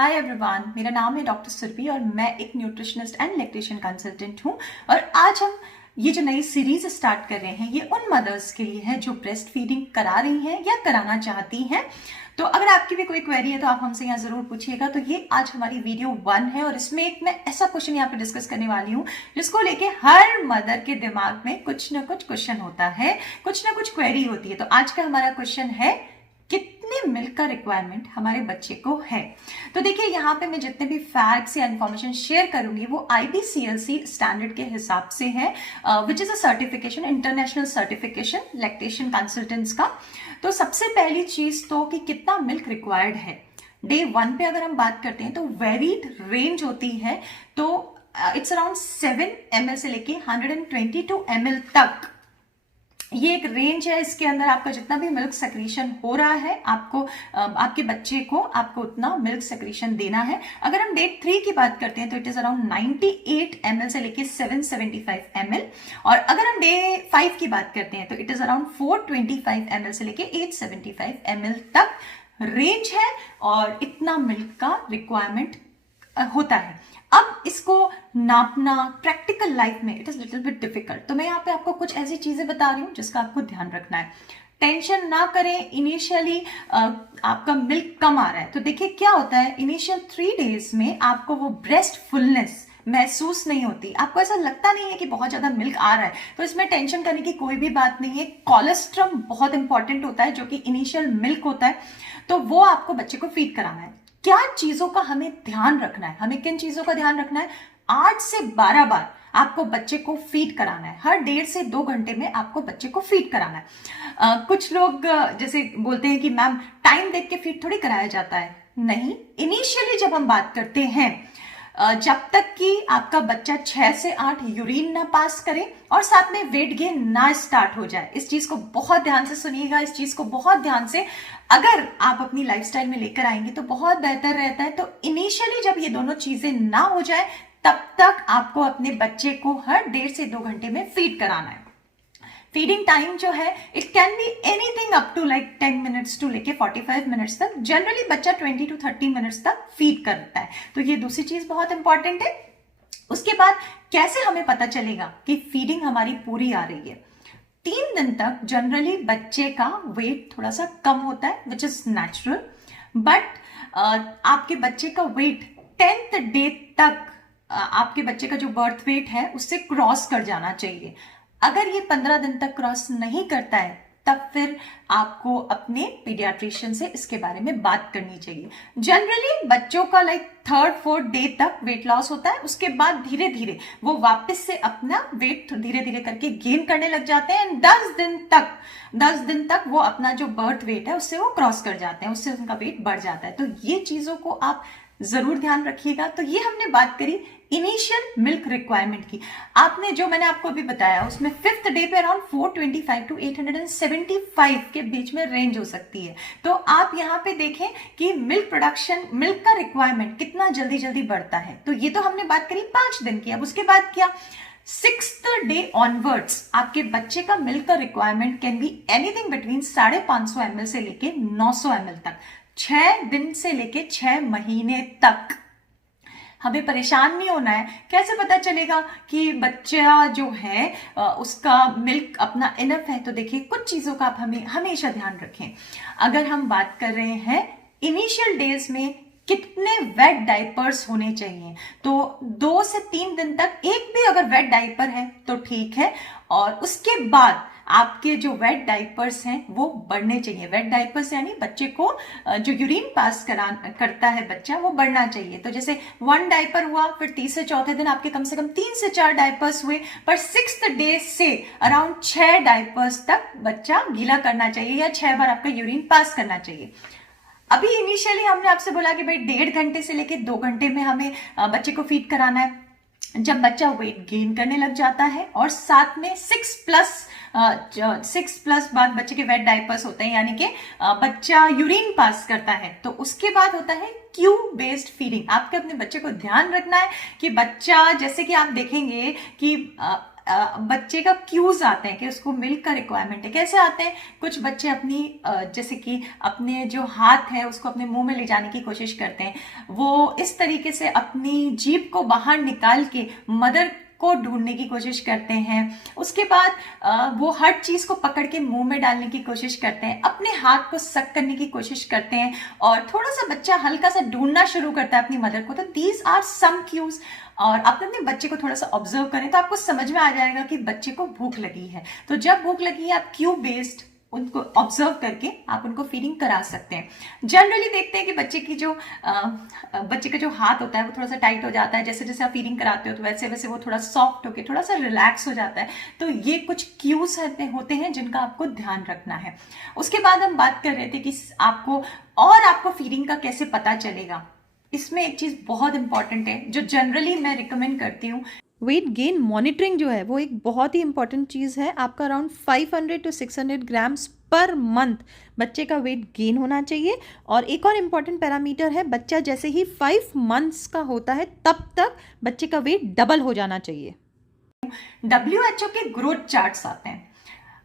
Hi everyone, मेरा नाम है डॉक्टर सुरभि और मैं एक न्यूट्रिशनिस्ट एंड लैक्टेशन कंसल्टेंट हूँ। और आज हम ये जो नई सीरीज स्टार्ट कर रहे हैं ये उन मदर्स के लिए है जो ब्रेस्ट फीडिंग करा रही हैं या कराना चाहती हैं। तो अगर आपकी भी कोई क्वेरी है तो आप हमसे यहाँ जरूर पूछिएगा। तो ये आज हमारी वीडियो 1 है और इसमें एक मैं ऐसा क्वेश्चन यहाँ पे डिस्कस करने वाली हूँ जिसको लेके हर मदर के दिमाग में कुछ ना कुछ क्वेश्चन होता है, कुछ ना कुछ क्वेरी होती है। तो आज का हमारा क्वेश्चन है कितने मिल्क का रिक्वायरमेंट हमारे बच्चे को है। तो देखिए यहाँ पे मैं जितने भी फैक्ट्स या इंफॉर्मेशन शेयर करूंगी वो IBCLC स्टैंडर्ड के हिसाब से है, which is a certification, international certification lactation consultants का। तो सबसे पहली चीज तो कि कितना मिल्क रिक्वायर्ड है। डे 1 पे अगर हम बात करते हैं तो वेरीड रेंज होती है। तो इट्स अराउंड 7 ml से लेके 122 ml तक ये एक रेंज है। इसके अंदर आपका जितना भी मिल्क सेक्रीशन हो रहा है आपको आपके बच्चे को आपको उतना मिल्क सेक्रीशन देना है। अगर हम डे 3 की बात करते हैं तो इट इज अराउंड 98 ml से लेके 775 ml। और अगर हम डे 5 की बात करते हैं तो इट इज अराउंड 425 ml से लेके 875 ml तक रेंज है और इतना मिल्क का रिक्वायरमेंट होता है। अब इसको नापना प्रैक्टिकल लाइफ में it is little bit difficult. तो मैं यहाँ पे आपको कुछ ऐसी चीजें बता रही हूँ जिसका आपको ध्यान रखना है। टेंशन ना करें, इनिशियली आपका मिल्क कम आ रहा है तो देखिए क्या होता है, इनिशियल 3 डेज में आपको वो ब्रेस्ट फुलनेस महसूस नहीं होती, आपको ऐसा लगता नहीं है कि बहुत ज्यादा मिल्क आ रहा है। तो इसमें टेंशन करने की कोई भी बात नहीं है। कोलेस्ट्रम बहुत इंपॉर्टेंट होता है जो कि इनिशियल मिल्क होता है, तो वो आपको बच्चे को फीड कराना है। क्या चीजों का हमें ध्यान रखना है, हमें किन चीजों का ध्यान रखना है। 8 से 12 बार आपको बच्चे को फीड कराना है, हर 1.5 से 2 घंटे में आपको बच्चे को फीड कराना है। कुछ लोग जैसे बोलते हैं कि मैम टाइम देख के फीड थोड़ी कराया जाता है। नहीं, इनिशियली जब हम बात करते हैं जब तक कि आपका बच्चा 6 से 8 यूरिन ना पास करे और साथ में वेट गेन ना स्टार्ट हो जाए, इस चीज को बहुत ध्यान से सुनिएगा, इस चीज को बहुत ध्यान से अगर आप अपनी लाइफस्टाइल में लेकर आएंगे तो बहुत बेहतर रहता है। तो इनिशियली जब ये दोनों चीजें ना हो जाए तब तक आपको अपने बच्चे को हर 1.5 से 2 घंटे में फीड कराना है। फीडिंग टाइम जो है it can be anything up to like 10 minutes to लेके 45 मिनट्स तक। जनरली बच्चा 20 to 30 मिनट्स तक फीड करता है। तो ये दूसरी चीज बहुत इंपॉर्टेंट है। उसके बाद कैसे हमें पता चलेगा कि फीडिंग हमारी पूरी आ रही है। 3 दिन तक जनरली बच्चे का वेट थोड़ा सा कम होता है विच इज नेचुरल, बट आपके बच्चे का वेट 10th डे तक आपके बच्चे का जो बर्थ वेट है उससे क्रॉस कर जाना चाहिए। अगर ये 15 दिन तक क्रॉस नहीं करता है तब फिर आपको अपने पीडियाट्रिशियन से इसके बारे में बात करनी चाहिए। जनरली बच्चों का लाइक 3rd 4th डे तक वेट लॉस होता है, उसके बाद धीरे धीरे वो वापस से अपना वेट धीरे धीरे करके गेन करने लग जाते हैं एंड 10 दिन तक वो अपना जो बर्थ वेट है उससे वो क्रॉस कर जाते हैं, उससे उनका वेट बढ़ जाता है। तो ये चीजों को आप जरूर ध्यान रखिएगा। तो ये हमने बात करी इनिशियल मिल्क रिक्वायरमेंट की। आपने जो मैंने आपको अभी बताया उसमें 5th डे पे अराउंड 425 to 875 के बीच में रेंज हो सकती है। तो आप यहाँ पे देखें कि मिल्क प्रोडक्शन, मिल्क का रिक्वायरमेंट कितना जल्दी जल्दी बढ़ता है। तो ये तो हमने बात करी 5 दिन की। अब उसके बाद क्या, 6th डे ऑनवर्ड्स आपके बच्चे का मिल्क का requirement can be anything between 550 ml से लेके 900 ml तक। 6 दिन से लेके 6 महीने तक हमें परेशान नहीं होना है। कैसे पता चलेगा कि बच्चा जो है उसका मिल्क अपना इनफ है। तो देखिए कुछ चीजों का आप हमें हमेशा ध्यान रखें। अगर हम बात कर रहे हैं इनिशियल डेज में कितने वेट डाइपर्स होने चाहिए, तो 2 से 3 दिन तक एक भी अगर वेट डाइपर है तो ठीक है, और उसके बाद आपके जो वेट डाइपर्स हैं वो बढ़ने चाहिए। वेट डाइपर्स यानी बच्चे को जो यूरिन पास करता है बच्चा वो बढ़ना चाहिए। तो जैसे 1 डाइपर हुआ, फिर 3 से 4थे दिन आपके कम से कम 3 से 4 डाइपर्स हुए, पर 6th डे से अराउंड 6 डाइपर्स तक बच्चा गीला करना चाहिए या 6 बार आपका यूरिन पास करना चाहिए। अभी इनिशियली हमने आपसे बोला कि भाई 1.5 घंटे से लेके 2 घंटे में हमें बच्चे को फीड कराना है। जब बच्चा वेट गेन करने लग जाता है और साथ में 6+ बाद बच्चे के वेट डाइपर्स होते हैं, यानी कि बच्चा यूरिन पास करता है, तो उसके बाद होता है क्यू बेस्ड फीडिंग। आपके अपने बच्चे को ध्यान रखना है कि बच्चा, जैसे कि आप देखेंगे कि बच्चे का क्यूज आते हैं कि उसको मिल्क का रिक्वायरमेंट है। कैसे आते हैं? कुछ बच्चे अपनी जैसे कि अपने जो हाथ है उसको अपने मुंह में ले जाने की कोशिश करते हैं, वो इस तरीके से अपनी जीभ को बाहर निकाल के मदर को ढूंढने की कोशिश करते हैं। उसके बाद वो हर चीज को पकड़ के मुंह में डालने की कोशिश करते हैं, अपने हाथ को सक करने की कोशिश करते हैं, और थोड़ा सा बच्चा हल्का सा ढूंढना शुरू करता है अपनी मदर को। तो दीज आर सम क्यूज, और आप अपने बच्चे को थोड़ा सा ऑब्जर्व करें तो आपको समझ में आ जाएगा कि बच्चे को भूख लगी है। तो जब भूख लगी है, आप क्यू बेस्ड उनको ऑब्जर्व करके आप उनको फीडिंग करा सकते हैं। जनरली देखते हैं कि बच्चे का जो हाथ होता है वो थोड़ा सा टाइट हो जाता है। जैसे जैसे आप फीडिंग कराते हो तो वैसे वैसे वो थोड़ा सॉफ्ट होके थोड़ा सा रिलैक्स हो जाता है। तो ये कुछ क्यूज होते हैं जिनका आपको ध्यान रखना है। उसके बाद हम बात कर रहे थे कि आपको फीडिंग का कैसे पता चलेगा। इसमें एक चीज बहुत इंपॉर्टेंट है जो जनरली मैं रिकमेंड करती हूँ। वेट गेन मॉनिटरिंग जो है वो एक बहुत ही इंपॉर्टेंट चीज़ है। आपका around 500 to 600 grams per month बच्चे का वेट गेन होना चाहिए। और एक और इम्पॉर्टेंट पैरामीटर है, बच्चा जैसे ही 5 मंथ्स का होता है तब तक बच्चे का वेट डबल हो जाना चाहिए। WHO के ग्रोथ चार्ट्स आते हैं।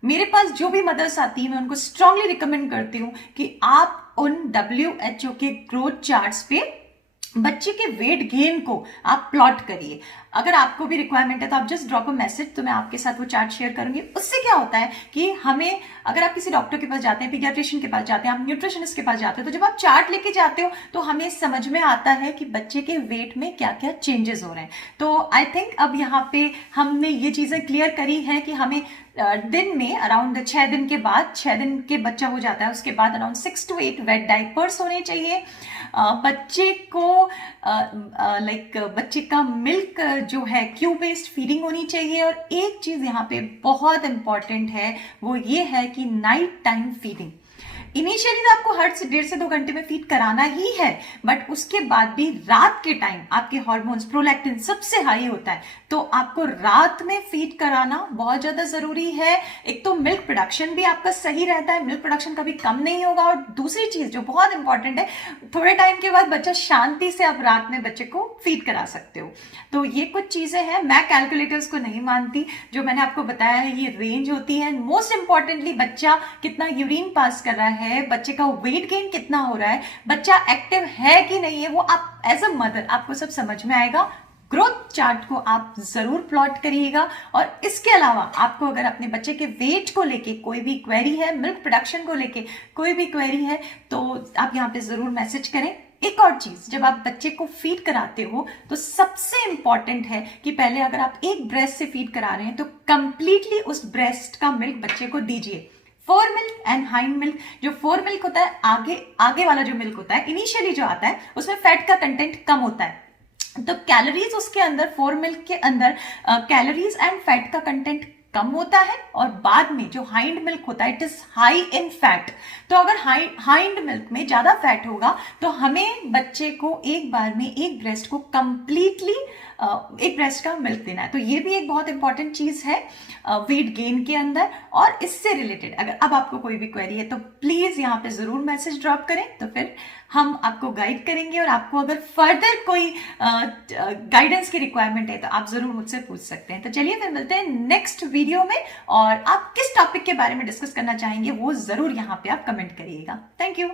मेरे पास जो भी मदर्स आती है मैं उनको स्ट्रांगली रिकमेंड करती हूँ कि आप उन WHO के ग्रोथ चार्ट्स पे बच्चे के वेट गेन को आप प्लॉट करिए। अगर आपको भी रिक्वायरमेंट है तो आप जस्ट ड्रॉप अ मैसेज, तो मैं आपके साथ वो चार्ट शेयर करूंगी। उससे क्या होता है कि हमें, अगर आप किसी डॉक्टर के पास जाते हैं, पीडियाट्रिशियन के पास जाते हैं, आप न्यूट्रिशनिस्ट के पास जाते हो, तो जब आप चार्ट लेके जाते हो तो हमें समझ में आता है कि बच्चे के वेट में क्या क्या चेंजेस हो रहे हैं। तो आई थिंक अब यहाँ पे हमने ये चीजें क्लियर करी है कि हमें दिन में अराउंड 6 दिन के बाद, 6 दिन के बच्चा हो जाता है, उसके बाद अराउंड 6 to 8 वेट डाइपर्स होने चाहिए। बच्चे को बच्चे का मिल्क जो है क्यू बेस्ड फीडिंग होनी चाहिए। और एक चीज यहाँ पे बहुत इंपॉर्टेंट है, वो ये है कि नाइट टाइम फीडिंग। इनिशियली तो आपको हर से 1.5 से 2 घंटे में फीड कराना ही है, बट उसके बाद भी रात के टाइम आपके हार्मोन्स, प्रोलैक्टिन सबसे हाई होता है, तो आपको रात में फीड कराना बहुत ज्यादा जरूरी है। एक तो मिल्क प्रोडक्शन भी आपका सही रहता है, मिल्क प्रोडक्शन कभी कम नहीं होगा। और दूसरी चीज जो बहुत इंपॉर्टेंट है, थोड़े टाइम के बाद बच्चा शांति से आप रात में बच्चे को फीड करा सकते हो। तो ये कुछ चीजें हैं, मैं कैलकुलेटर्स को नहीं मानती, जो मैंने आपको बताया है ये रेंज होती है। मोस्ट इंपॉर्टेंटली बच्चा कितना यूरिन पास कर रहा है, बच्चे का वेट गेन कितना हो रहा है, बच्चा एक्टिव है कि नहीं है, वो आप एज अ मदर आपको सब समझ में आएगा। ग्रोथ चार्ट को आप जरूर प्लॉट करिएगा। और इसके अलावा आपको अगर अपने बच्चे के वेट को लेके कोई भी क्वेरी है, मिल्क प्रोडक्शन को लेके कोई भी क्वेरी है, तो आप यहाँ पे जरूर मैसेज करें। एक और चीज, जब आप बच्चे को फीड कराते हो तो सबसे इंपॉर्टेंट है कि पहले अगर आप एक ब्रेस्ट से फीड करा रहे हैं तो कंप्लीटली उस ब्रेस्ट का मिल्क बच्चे को दीजिए। Four milk and hind milk, जो फोर मिल्क होता है, आगे वाला जो मिल्क होता है, इनिशियली जो आता है उसमें फैट का कंटेंट कम होता है, तो कैलोरीज उसके अंदर, फोर मिल्क के अंदर कैलोरीज एंड फैट का कंटेंट कम होता है। और बाद में जो हाइंड मिल्क होता है, it is high in fat. तो अगर हाइंड मिल्क में ज्यादा फैट होगा तो हमें बच्चे को एक बार में एक ब्रेस्ट को कंप्लीटली एक ब्रेस्ट का मिल्क देना है। तो ये भी एक बहुत इंपॉर्टेंट चीज है वेट गेन के अंदर। और इससे रिलेटेड अगर अब आपको कोई भी क्वेरी है तो प्लीज यहाँ पे जरूर मैसेज ड्रॉप करें, तो फिर हम आपको गाइड करेंगे। और आपको अगर फर्दर कोई गाइडेंस की रिक्वायरमेंट है तो आप जरूर मुझसे पूछ सकते हैं। तो चलिए फिर मिलते हैं नेक्स्ट वीडियो में, और आप किस टॉपिक के बारे में डिस्कस करना चाहेंगे वो जरूर यहाँ पे आप कमेंट करिएगा। Thank you.